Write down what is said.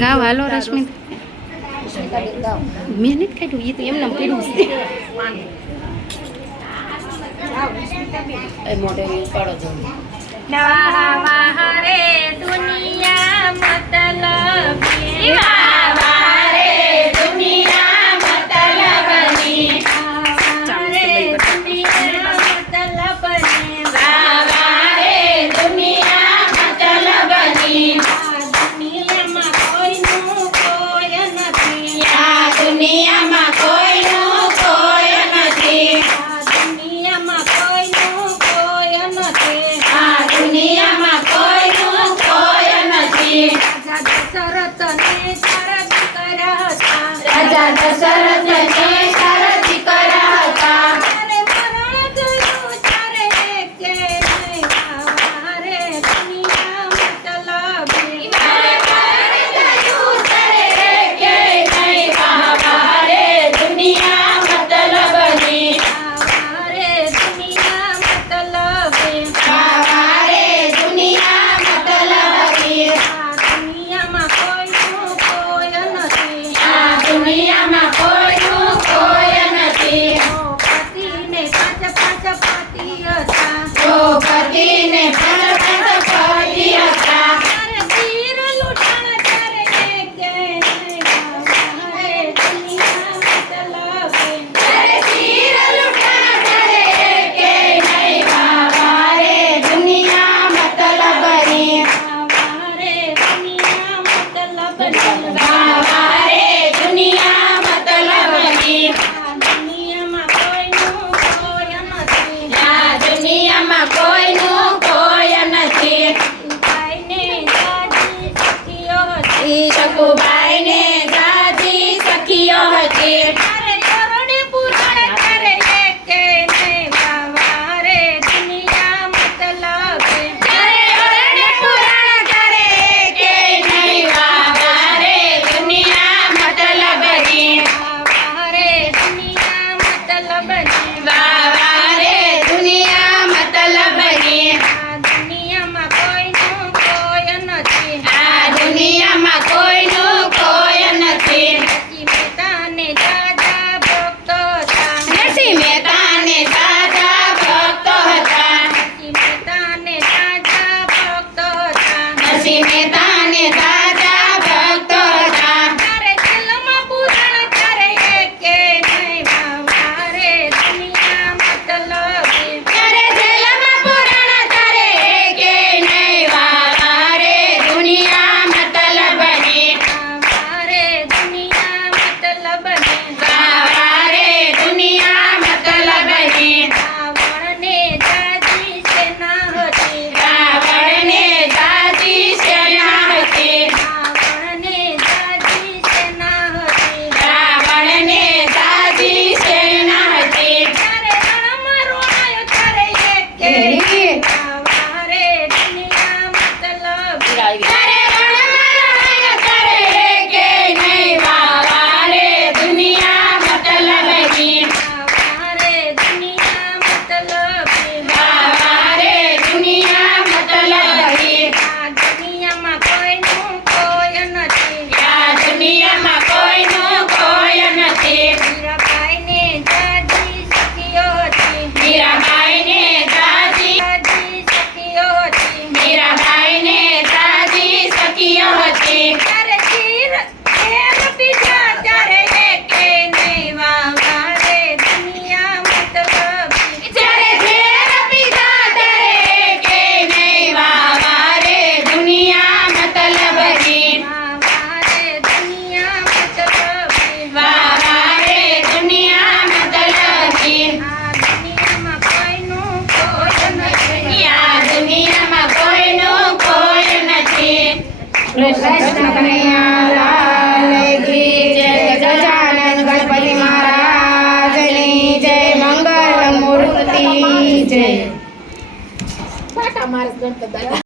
ગાવ હાલો રશ્મિત મેં નથી કાઢ્યું એ તો એમને પીડ્યું છે. દુનિયા મતલબ. Vanessa. Thank. Hey. Krishna Ganpati મહારાજની જય મંગલ મૂર્તિ જય